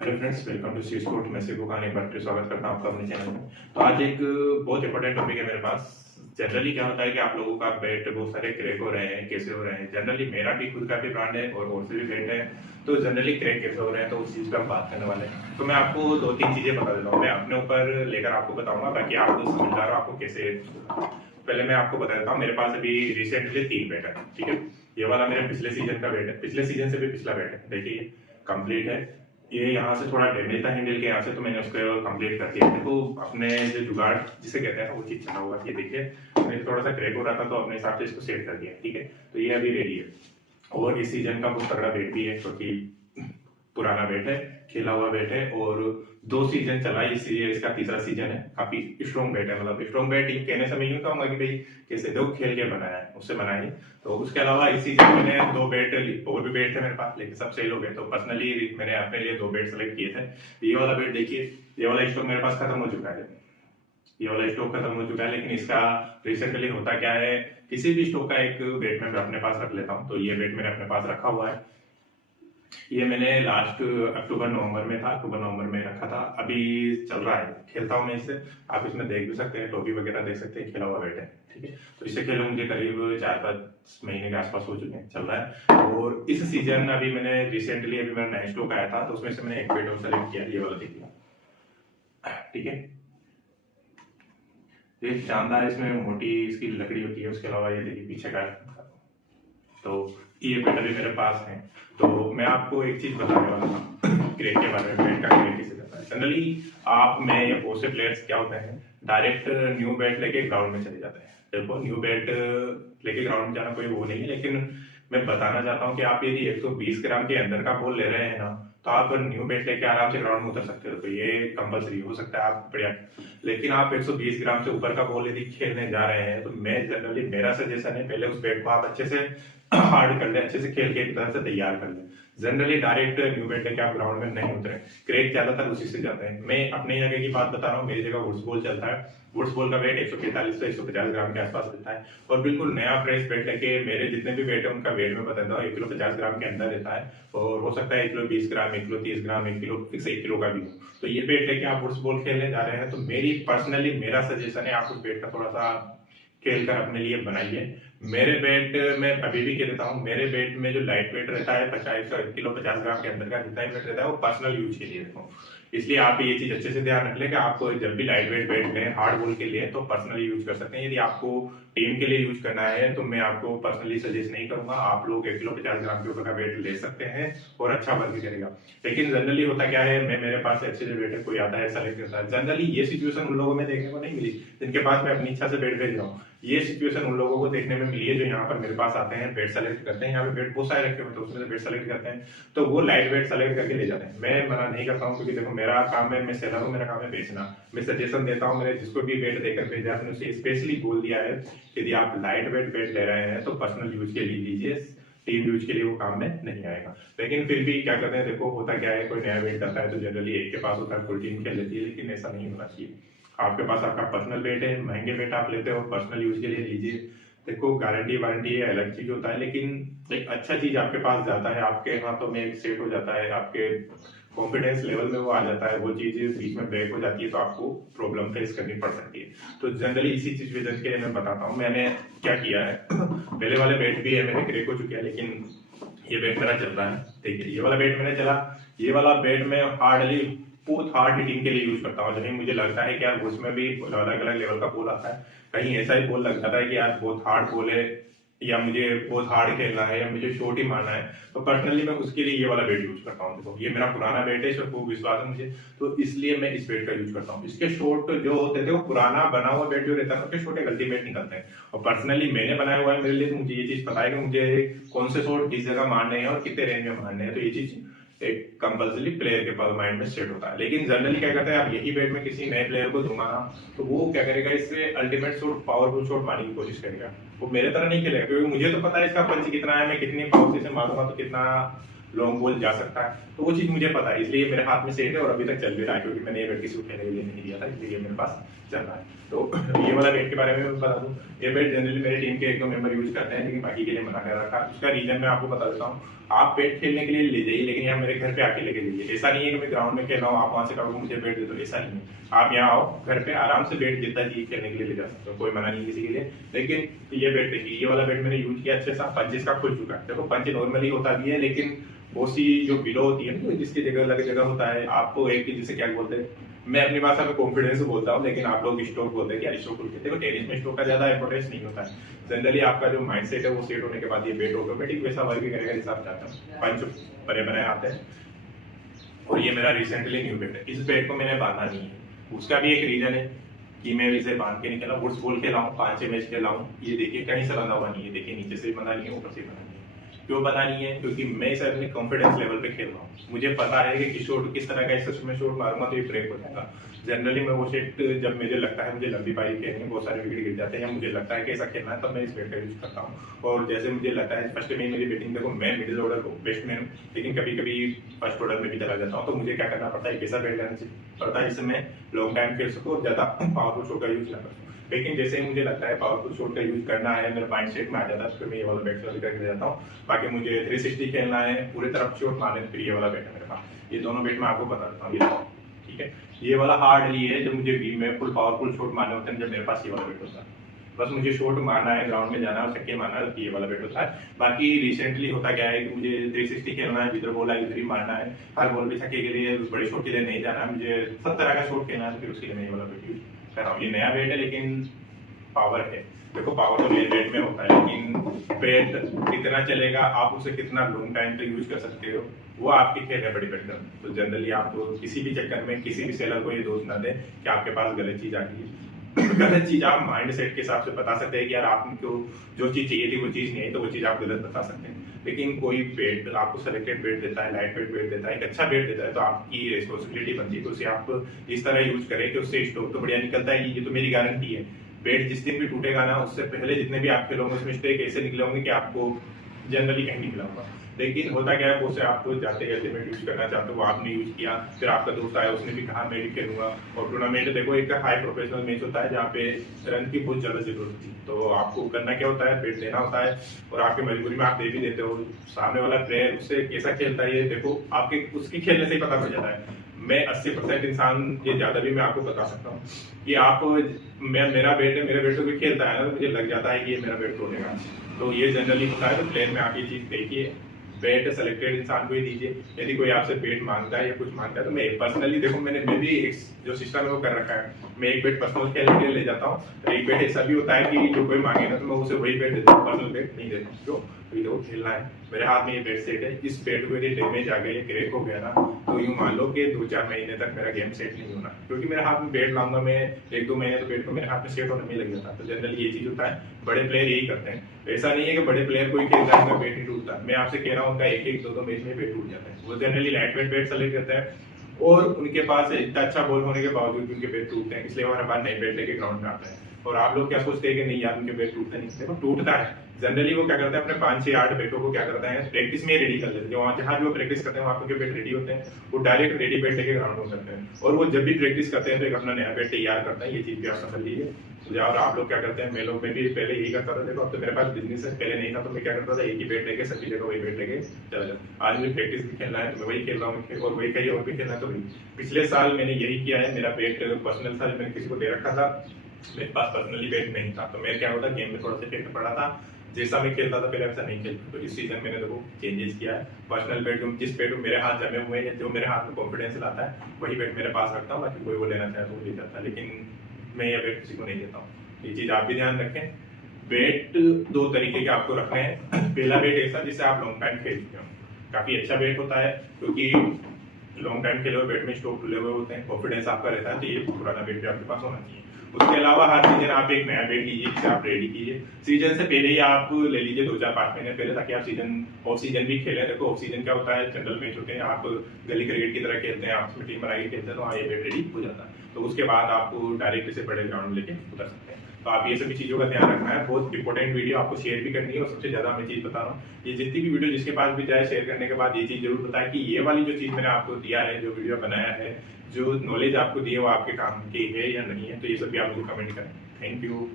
Hello friends, welcome to C sport. मैं शिव खान एक बार फिर स्वागत करता हूँ आपका अपने चैनल में। तो आज एक बहुत इंपॉर्टेंट टॉपिक है मेरे पास। जनरली क्या होता है कि आप लोगों का बैट बहुत सारे क्रैक हो रहे हैं, कैसे हो रहे हैं। जनरली मेरा भी खुद का भी ब्रांड है और से भी बैट है, तो जनरली क्रैक कैसे हो रहे हैं तो उस चीज़ पे हम बात करने वाले हैं। तो मैं आपको दो तीन चीज़ें बता देता हूँ, मैं अपने ऊपर लेकर आपको बताऊंगा ताकि आप समझदार हो, आपको कैसे। पहले मैं आपको बता देता हूँ, मेरे पास अभी रिसेंटली 3 बैट है, ठीक है। ये वाला मेरे पिछले सीजन का बैट है, पिछले सीजन से भी पिछला बैट है। देखिए कंप्लीट है। ये यहाँ से थोड़ा डैमेज था हैंडल के यहाँ से, तो मैंने उसको कंप्लीट कर दिया। देखो अपने जो जुगाड़ जिसे कहते हैं वो चीज चला हुआ। ये देखिए मेरे थोड़ा सा क्रैक हो रहा था तो अपने हिसाब से इसको सेट कर दिया, ठीक है। तो ये अभी रेडी है और इस सीजन का बहुत तगड़ा बैट भी है क्योंकि पुराना बैट है, खेला हुआ बैट है और 2 सीजन चला है। इसलिए इसका तीसरा सीजन है। काफी स्ट्रॉन्ग बैट है, मतलब स्ट्रॉन्ग बैट कहने से मैं यूं कहूंगा कि भाई कैसे दो खेल के बनाया है, उससे बनाया है। तो उसके अलावा इस सीजन मैंने 2 बैट और भी बैट थे मेरे पास, लेकिन सब सेल हो गए। तो पर्सनली मैंने अपने लिए 2 बैट सेलेक्ट किए थे। ये वाला बैट देखिए, ये वाला स्टॉक मेरे पास खत्म हो चुका है। ये वाला स्टॉक खत्म हो चुका है, लेकिन इसका रिसेंटली होता क्या है, किसी भी स्टॉक का एक बैट मैं अपने पास रख लेता हूँ। तो ये बैट मैंने अपने पास रखा हुआ है। ये मैंने लास्ट अक्टूबर नवंबर में था, अक्टूबर नवंबर में रखा था। अभी चल रहा है, खेलता हूँ मैं इससे। आप इसमें देख भी सकते हैं, टॉपी वगैरह देख सकते हैं, खेला हुआ बैट है, ठीक है। तो इससे खेले मुझे करीब 4-5 महीने के आसपास हो चुके हैं, चल रहा है। और इस सीजन अभी मैंने रिसेंटली अभी मेरा नया स्टॉक आया था, तो उसमें से मैंने एक बैट और सेलेक्ट किया, ये वाला देखिए, ठीक है। ये शानदार, इसमें मोटी इसकी लकड़ी होती है। उसके अलावा ये देखिए पीछे का, तो ये बैट अभी मेरे पास है। तो मैं आपको एक चीज बताने वाला था क्रिकेट के बारे में, बैट का क्रिकेट किसे करता है। जनरली आप मैं या बहुत से प्लेयर्स क्या होते हैं, डायरेक्ट न्यू बैट लेके ग्राउंड में चले जाते हैं। देखो न्यू बैट लेके ग्राउंड में जाना कोई वो नहीं है, लेकिन मैं बताना चाहता हूँ कि आप यदि 120 ग्राम के अंदर का बॉल ले रहे हैं ना, तो आप न्यू बैट लेके आराम से ग्राउंड में उतर सकते हो। तो ये कंपलसरी हो सकता है आप बढ़िया। लेकिन आप 120 ग्राम से ऊपर का बॉल यदि खेलने जा रहे हैं, तो मैं जनरली मेरा सजेशन है पहले उस बैट को आप अच्छे से हार्ड कर ले, अच्छे से खेल के एक तरह से तैयार कर ले। जनरली डायरेक्ट न्यू बैट लेके आप ग्राउंड में नहीं उतरे। क्रेक ज्यादातर उसी से जाते हैं। मैं अपने जगह की बात बता रहा हूँ, मेरी जगह वुड्स बॉल चलता है। वुड्स बॉल का वेट 145 से 150 ग्राम के आसपास रहता है। और बिल्कुल नया फ्रेश बैट लेके, मेरे जितने भी बैट है उनका वेट में बताता हूँ 1 किलो 50 ग्राम के अंदर रहता है। और हो सकता है 1 किलो 20 ग्राम, 1 किलो 30 ग्राम, 1 किलो फिक्स 1 किलो का भी हो। तो ये बैट लेके आप वुड्स बॉल खेलने जा रहे हैं, तो मेरी पर्सनली मेरा सजेशन है आप उस बैट का थोड़ा सा खेल कर अपने लिए बनाइए। मेरे बैट में अभी भी कह देता हूँ, मेरे बैट में जो लाइट वेट रहता है 50 किलो 50 ग्राम के अंदर का जितना ही वेट रहता है वो पर्सनल यूज के लिए रखता हूँ। इसलिए आप ये चीज अच्छे से ध्यान रख लें कि आपको जब भी लाइट वेट बैट लें हार्ड बॉल के लिए तो पर्सनली यूज कर सकते हैं। यदि आपको टीम के लिए यूज करना है तो मैं आपको पर्सनली सजेस्ट नहीं करूंगा। आप लोग 1 किलो 50 ग्राम के ऊपर का वेट ले सकते हैं और अच्छा वर्क करेगा। लेकिन जनरली होता क्या है, मैं मेरे पास अच्छे से वेट है, कोई आता है सेलेक्ट करता है। जनरली ये सिचुएशन उन लोगों में देखने को नहीं मिली जिनके पास मैं अपनी इच्छा से वेट भेज रहा हूँ। ये सिचुएशन उन लोगों को देखने में मिली है जो यहाँ पर मेरे पास आते हैं, बेड सेलेक्ट करते हैं। यहाँ पे बेड बहुत सारे रखे हुए तो उसमें से बेड सेलेक्ट करते हैं, तो वो लाइट वेट सेलेक्ट करके ले जाते हैं। मैं मना नहीं करता हूँ क्योंकि देखो मेरा काम है, मैं सेलर हूँ, मेरा काम है बेचना। मैं सजेशन देता हूँ, मैंने जिसको भी बेड देकर भेजा मैंने उसे स्पेशली बोल दिया है यदि आप लाइट वेट बेड ले रहे हैं तो पर्सनल यूज के लिए लीजिए, टीम यूज के लिए वो काम में नहीं आएगा। लेकिन फिर भी क्या करते हैं, देखो होता क्या है, कोई नया वेट करता है तो जनरली एक के पास होता है, फुल टीम खेल लेती है। लेकिन ऐसा नहीं होना चाहिए। आपके पास आपका पर्सनल वेट है, महंगे वेट आप लेते हो पर्सनल यूज के लिए लीजिए। देखो गारंटी वारंटी है अलग चीज होता है, लेकिन एक अच्छा चीज आपके पास जाता है, आपके हाथों में एक सेट हो जाता है, आपके कॉन्फिडेंस लेवल में वो आ जाता है, वो चीज बीच में ब्रेक हो जाती है तो आपको प्रॉब्लम फेस करनी पड़ सकती है। तो जनरली इसी सिचुएशन के लिए मैं बताता हूँ मैंने क्या किया है। पहले वाले बैट भी है मेरे क्रेक हो चुके हैं, लेकिन ये बैट मेरा चल रहा है। देखिए ये वाला बैट मैंने चला, ये वाला बैट में हार्डली बहुत हार्ड हिटिंग के लिए यूज करता हूँ। जब मुझे लगता है कि यार उसमें भी अलग अलग लेवल का बॉल आता है, कहीं ऐसा ही बॉल लग जाता है कि यार बहुत हार्ड बॉल है या मुझे बहुत हार्ड खेलना है या मुझे शॉट ही मारना है, तो पर्सनली मैं उसके लिए ये वाला बैट यूज करता हूँ। देखो ये मेरा पुराना बैट है, इसमें खूब विश्वास है मुझे, तो इसलिए मैं इस बैट का यूज करता हूँ। इसके शॉट जो होते थे वो पुराना बना हुआ बैट जो रहता है उसके शॉट अल्टीमेट निकलते हैं। और पर्सनली मैंने बनाया हुआ है मेरे लिए, तो मुझे ये चीज पता है कि मुझे कौन से शॉट किस जगह मारने हैं और कितने रेंज में मारने हैं। तो ये चीज एक कंपल्सरी प्लेयर के पास माइंड में सेट होता है। लेकिन जनरली क्या करता है, आप यही बैट में किसी नए प्लेयर को दूंगा ना, तो वो क्या करेगा, इससे अल्टीमेट शॉट पावरफुल शॉट मारने की कोशिश करेगा। वो मेरे तरह नहीं खेलेगा क्योंकि मुझे तो पता है इसका पंच कितना है, मैं कितनी पावर से मारूंगा तो कितना लॉन्ग बॉल जा सकता है, तो वो चीज़ मुझे पता है, इसलिए मेरे हाथ में सेट है और अभी तक चल भी रहा है, क्योंकि मैंने ये बैट किसी को खेलने के लिए नहीं दिया था, इसलिए ये मेरे पास चल रहा है। तो ये वाला बैट के बारे में मैं बता दूं, ये बैट जनरली मेरे टीम के 1-2 मेंबर यूज करते हैं, लेकिन बाकी के लिए मना कर रखा है। उसका रीजन मैं आपको बता देता हूँ। आप बैट खेलने के लिए ले जाइए, लेकिन यहाँ मेरे घर पे आके लेके जाइए। ऐसा नहीं है कि मैं ग्राउंड में खेल रहा हूँ, आप वहां से कहोगे मुझे बैट दे दो, ऐसा नहीं है। आप यहाँ आओ, घर पे आराम से बैट जितना चाहिए खेलने के लिए ले जा सकते हो, कोई मना नहीं किसी के लिए। लेकिन ये बैट देखिए, ये वाला बैट मैंने यूज किया, अच्छे सा पंच इसका खुल चुका है। देखो पंच नॉर्मली होता भी है, लेकिन बहुत सी जो बिलो होती है ना, जिसकी जगह अलग जगह होता है, आपको एक जिसे क्या बोलते हैं, मैं अपनी भाषा में कॉन्फिडेंस बोलता हूँ, लेकिन आप लोग स्ट्रोक बोलते हैं कि स्ट्रोक बोलते हैं। देखो टेनिस में स्ट्रोक का ज्यादा इंपॉर्टेंस नहीं होता है। जनरली आपका जो माइंड सेट है वो सेट होने के बाद ये बैट ऑटोमेटिक वैसा वर्क करेगा जैसा आप चाहते हो। पंच बने बनाए आते हैं। और ये मेरा रिसेंटली न्यू बैट है, इस बैट को मैंने बांधा नहीं है। उसका भी एक रीजन है कि मैं इसे बांध के नहीं खेला, वुड्स बॉल खेला हूँ, 5-6 मैच खेला हूँ। ये देखिए कहीं से बंधा हुआ नहीं है, देखिए नीचे से बंधा नहीं है, ऊपर से बंधा नहीं है। क्यों पता नहीं है? क्योंकि मैं इसे अपने कॉन्फिडेंस लेवल पे खेल रहा हूँ। मुझे पता है कि शॉट किस तरह का इस मैं शॉट मारूंगा तो ये ब्रेक हो जाएगा। जनरली मैं वो सेट जब मुझे लगता है मुझे लंबी पारी खेलनी है, बहुत सारे विकेट गिर जाते हैं, या मुझे लगता है कि ऐसा खेलना है, तब मैं इस बैट का यूज करता हूँ। और जैसे मुझे लगता है फर्स्ट में मेरी बैटिंग, देखो मैं मिडिल ऑर्डर को बैट्समैन हूँ, लेकिन कभी कभी फर्स्ट ऑर्डर में भी चला जाता हूँ, तो मुझे क्या करना पड़ता है, कैसा बैट लेना पड़ता है जिससे मैं लॉन्ग टाइम खेल सकूँ और ज्यादा पावरफुल शॉट का यूज ना करूँ। लेकिन जैसे ही मुझे लगता है पावरफुल शॉट का यूज करना है, मेरे माइंड सेट में आ जाता है, फिर मैं ये वाला बैट सेलेक्ट करके जाता हूँ। बाकी मुझे 360 खेलना है, पूरे तरफ शॉट मारने, फिर ये वाला बैट है मेरे पास। ये दोनों बैट मैं आपको बता देता हूँ। ठीक है, ये वाला हार्डली है जब मुझे वी में फुल पावरफुल शॉट मारने होते हैं, जब मेरे पास ये वाला बैट होता है। बस मुझे शॉट मारना है, ग्राउंड में जाना है और छक्के मारना है, ये वाला बैट होता है। बाकी रिसेंटली होता क्या है कि मुझे 360 खेलना है, जिधर बॉल है उधर ही मारना है, हर बॉल पे छक्के के लिए, बड़े शॉट के लिए नहीं जाना है, मुझे सब तरह का शॉट खेलना है, तो फिर उसके लिए मैं ये वाला बैट यूज कर रहा हूँ। ये नया बैट है लेकिन पावर है। देखो पावर तो मेरे बैट में होता है, लेकिन बैट कितना चलेगा, आप उसे कितना लॉन्ग टाइम तक यूज कर सकते हो, वो आपके खेल पर डिपेंड करता है। तो जनरली आप किसी भी चक्कर में किसी भी सेलर को ये दोष ना दें कि आपके पास गलत चीज आ गई है। गलत चीज आप माइंड सेट के हिसाब से बता सकते हैं कि यार आपको जो चीज चाहिए थी वो चीज नहीं आई, तो वो चीज आप गलत बता सकते हैं। लेकिन कोई बैट आपको सेलेक्टेड बैट देता है, लाइट वेट बैट देता है, एक अच्छा बैट देता है, तो आपकी रिस्पॉन्सिबिलिटी बनती है कि उसे आप इस तरह यूज करें कि उससे स्ट्रोक तो बढ़िया निकलता है। ये तो मेरी गारंटी है। बैट जिस दिन भी टूटेगा ना, उससे पहले जितने भी आप खेलोगे उसमें मिस्टेक ऐसे निकले होंगे कि आपको जनरली कहीं निकला होगा। लेकिन होता क्या है, वो से आपको जाते जाते बैट यूज करना चाहते हो, वो आपने यूज किया, फिर आपका दोस्त आया, उसने भी कहा मैं भी खेलूंगा। और टूर्नामेंट देखो एक हाई प्रोफेशनल मैच होता है जहाँ पे रन की बहुत ज्यादा जरूरत होती है, तो आपको करना क्या होता है, बैट देना होता है, और आपकी मजबूरी में आप दे भी देते हो। सामने वाला प्लेयर उससे कैसा खेलता है, ये देखो आपके उसकी खेलने से ही पता पड़ जाता है। मैं 80% इंसान, ये ज्यादा भी मैं आपको बता सकता हूँ कि आप मेरा बैट है, मेरे बैट से कोई खेलता है ना, तो मुझे लग जाता है कि ये मेरा बैट तोड़ेगा। तो ये जनरली होता है। तो प्लेयर में आप ये चीज देखिए, बैट सेलेक्टेड इंसान को ही दीजिए। यदि कोई आपसे बैट मांगता है या कुछ मांगता है, तो मैं पर्सनली देखो मैं भी एक जो सिस्टम है वो कर रखा है। मैं एक बैट पर्सनल खेलने के लिए ले जाता हूँ, एक बैट ऐसा भी होता है कि जो कोई मांगेगा तो मैं उसे वही बैट देता हूँ, पर्सनल बैट नहीं देता हूँ। क्यों? तो खेलना है, मेरे हाथ में ये बैट सेट है, इस बैट को यदि डैमेज आ गया, क्रैक हो गया ना, तो यूं मान लो कि 2-4 महीने तक मेरा गेम सेट नहीं होना, क्योंकि मेरे हाथ में बैट लाऊंगा मैं 1-2 महीने तो बैट को मेरे हाथ में सेट होने में लग जाता है। तो जनरली ये चीज होता है, बड़े प्लेयर यही करते हैं। ऐसा नहीं है कि बड़े प्लेयर कोई खेलता है उनका बैट नहीं टूटता। मैं आपसे कह रहा हूँ उनका 1-1, 2-2 मैच में बैट टूट जाता है। वो generally light weight bat select करते हैं, और उनके पास इतना अच्छा बॉल होने के बावजूद उनके बैट टूटते हैं, इसलिए वो हर बार नए बैट लेके ग्राउंड में आते हैं। और आप लोग क्या सोचते हैं कि नहीं यार उनके बैट टूटते नहीं, देखो टूटता है। जनरली वो क्या करते हैं, अपने 5-6-8 बैटों को क्या करते हैं, प्रैक्टिस में रेडी कर लेते हैं। जहाँ भी वो प्रैक्टिस करते हैं वहाँ पे बैट रेडी होते हैं, वो डायरेक्ट रेडी बैट लेके ग्राउंड में करते हैं। और वो जब भी प्रैक्टिस करते हैं तो एक अपना नया बैट तैयार करता है। ये चीज भी आप समझ लीजिए। और आप लोग क्या करते हैं, मैं भी पहले यही करता था। देखो अब तो मेरे पास बिजनेस है, पहले नहीं था तो मैं क्या करता था, एक ही बैट लेके सभी जगह वही बैट लेके चला जाता। आज मुझे प्रैक्टिस भी खेलना है तो मैं वही खेल रहा हूँ, और वही कहीं और भी खेलना है तो वही। पिछले साल मैंने यही किया है। मेरा बैट पर्सनल था, मैंने किसी को दे रखा था, मेरे पास पर्सनली बैट नहीं था, तो मैं क्या होता गेम में थोड़ा सा इफेक्ट पड़ा था। जैसा मैं खेलता था पहले वैसा नहीं खेलता। तो इस सीजन मैंने देखो चेंजेस किया है। पर्सनल बैट जिस बैट मेरे हाथ जमे हुए हैं, जो मेरे हाथ में कॉन्फिडेंस लाता है, वही बैट मेरे पास रखता हूँ। बाकी कोई वो लेना चाहे तो वो ले जाता है, लेकिन मैं ये बैट किसी को नहीं देता हूँ। ये चीज आप भी ध्यान रखें। बैट 2 तरीके के आपको रखने हैं। पहला बैट ऐसा जिससे आप लॉन्ग टाइम खेल चुके हो, काफी अच्छा बैट होता है, क्योंकि लॉन्ग टाइम खेले हुए बैट में स्ट्रोक खुले हुए होते हैं, कॉन्फिडेंस आपका रहता है। तो ये पुराना बैट भी आपके पास होना चाहिए। उसके अलावा हर सीजन आप एक नया बैट लीजिए जिसे आप रेडी कीजिए। सीजन से पहले ही आप ले लीजिए 2-4-5 महीने पहले, ताकि आप ऑफ सीजन भी खेलें। देखो ऑफ सीजन क्या होता है, जनरल मैच होते हैं, आप गली क्रिकेट की तरह खेलते हैं, आपस में टीम बना के खेलते हैं, तो हाँ ये बैट रेडी हो जाता है। तो उसके बाद आप डायरेक्ट इसे बड़े ग्राउंड में लेके उतर सकते हैं। तो आप ये सभी चीज़ों का ध्यान रखना है। बहुत इंपॉर्टेंट वीडियो आपको शेयर भी करनी है, और सबसे ज़्यादा मैं चीज़ बता रहा हूँ, ये जितनी भी वीडियो जिसके पास भी जाए, शेयर करने के बाद ये चीज़ जरूर बताएं कि ये वाली जो चीज़ मैंने आपको दिया है, जो वीडियो बनाया है, जो नॉलेज आपको दी है, वो आपके काम की है या नहीं है। तो ये सब भी आप मुझे कमेंट करें। Thank you.